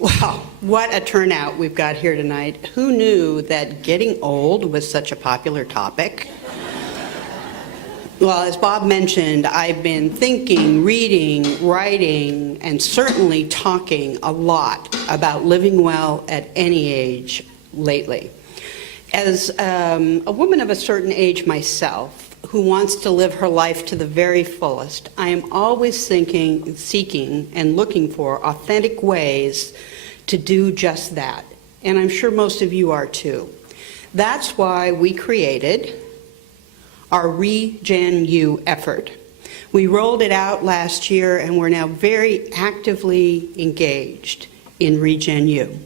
Wow, what a turnout we've got here tonight. Who knew that getting old was such a popular topic? Well, as Bob mentioned, I've been thinking, reading, writing, and certainly talking a lot about living well at any age lately. As a woman of a certain age myself, who wants to live her life to the very fullest, I am always thinking, seeking, and looking for authentic ways to do just that. And I'm sure most of you are too. That's why we created our Regen-U effort. We rolled it out last year, and we're now very actively engaged in Regen-U.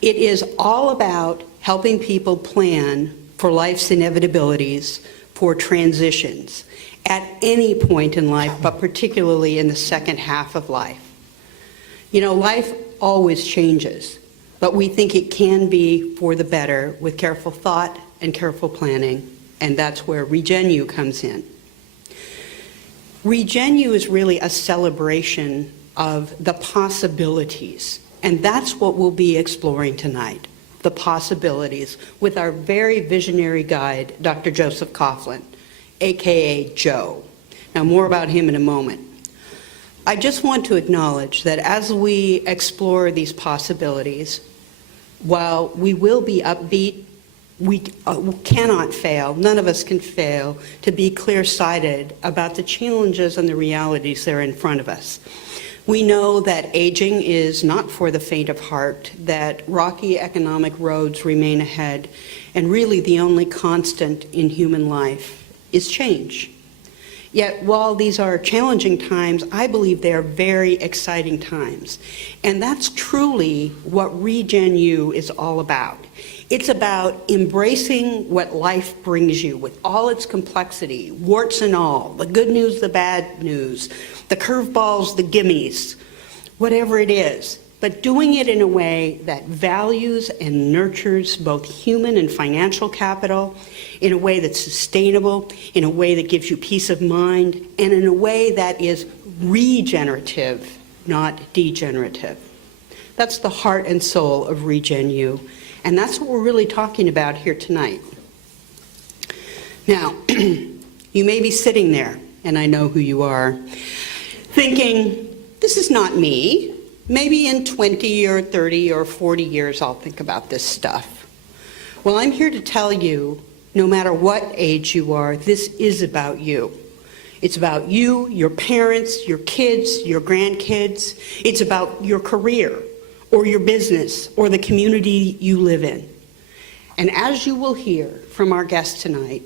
It is all about helping people plan for life's inevitabilities, for transitions at any point in life, but particularly in the second half of life. You know, life always changes, but we think it can be for the better with careful thought and careful planning, and that's where Regen-U comes in. Regen-U is really a celebration of the possibilities, and that's what we'll be exploring tonight. The possibilities with our very visionary guide, Dr. Joseph Coughlin, aka Joe. Now, more about him in a moment. I just want to acknowledge that as we explore these possibilities, while we will be upbeat, we cannot fail, none of us can fail, to be clear-sighted about the challenges and the realities that are in front of us. We know that aging is not for the faint of heart, that rocky economic roads remain ahead, and really the only constant in human life is change. Yet while these are challenging times, I believe they are very exciting times. And that's truly what Regen-U is all about. It's about embracing what life brings you with all its complexity, warts and all, the good news, the bad news, the curveballs, the gimmies, whatever it is, but doing it in a way that values and nurtures both human and financial capital, in a way that's sustainable, in a way that gives you peace of mind, and in a way that is regenerative, not degenerative. That's the heart and soul of Regen-U, and that's what we're really talking about here tonight. Now, you may be sitting there, and I know who you are, thinking, this is not me. Maybe in 20 or 30 or 40 years I'll think about this stuff. Well, I'm here to tell you, no matter what age you are, this is about you. It's about you, your parents, your kids, your grandkids. It's about your career or your business or the community you live in. And as you will hear from our guests tonight,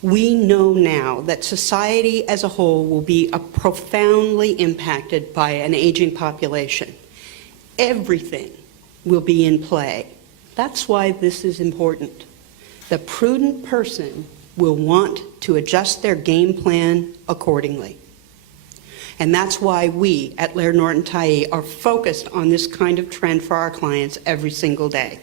we know now that society as a whole will be profoundly impacted by an aging population. Everything will be in play. That's why this is important. The prudent person will want to adjust their game plan accordingly. And that's why we at Laird Norton Tyee are focused on this kind of trend for our clients every single day.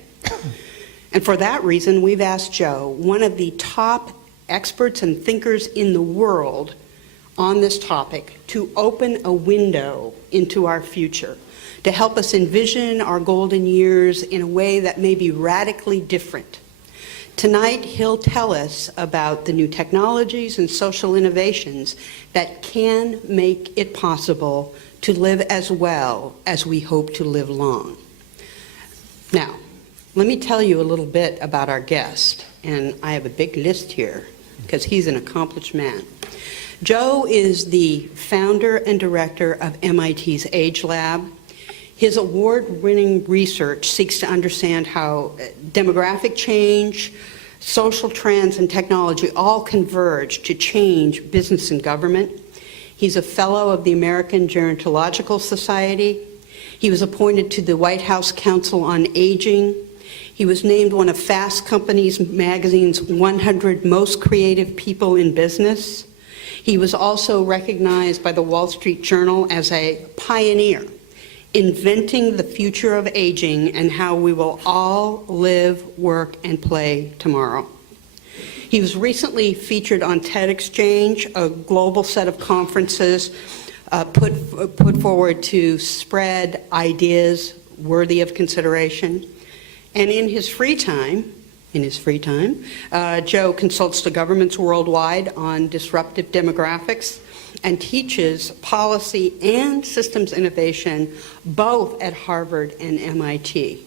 And for that reason, we've asked Joe, one of the top experts and thinkers in the world on this topic, to open a window into our future, to help us envision our golden years in a way that may be radically different. Tonight, he'll tell us about the new technologies and social innovations that can make it possible to live as well as we hope to live long. Now, let me tell you a little bit about our guest, and I have a big list here because he's an accomplished man. Joe is the founder and director of MIT's Age Lab. His award-winning research seeks to understand how demographic change, social trends, and technology all converge to change business and government. He's a fellow of the American Gerontological Society. He was appointed to the White House Council on Aging. He was named one of Fast Company's magazine's 100 most creative people in business. He was also recognized by the Wall Street Journal as a pioneer, inventing the future of aging and how we will all live, work, and play tomorrow. He was recently featured on TED Exchange, a global set of conferences put forward to spread ideas, worthy of consideration. And in his free time, Joe consults the governments worldwide on disruptive demographics and teaches policy and systems innovation both at Harvard and MIT.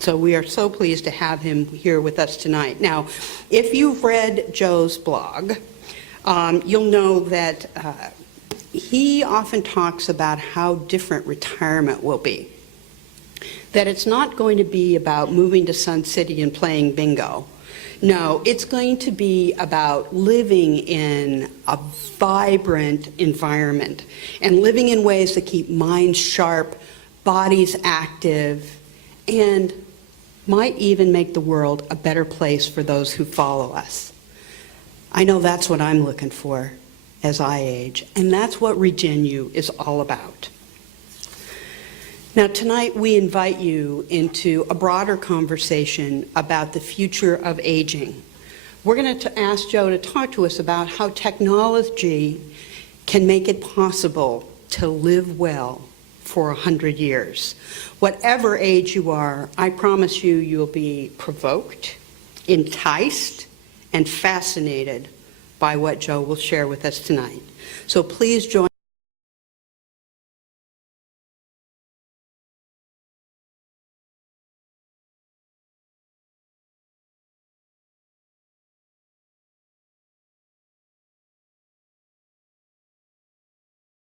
So we are so pleased to have him here with us tonight. Now, if you've read Joe's blog, you'll know that he often talks about how different retirement will be. That it's not going to be about moving to Sun City and playing bingo. No, it's going to be about living in a vibrant environment and living in ways that keep minds sharp, bodies active, and might even make the world a better place for those who follow us. I know that's what I'm looking for as I age, and that's what Regenu is all about. Now, tonight we invite you into a broader conversation about the future of aging. We're going to ask Joe to talk to us about how technology can make it possible to live well for 100 years. Whatever age you are, I promise you, you'll be provoked, enticed, and fascinated by what Joe will share with us tonight. So please join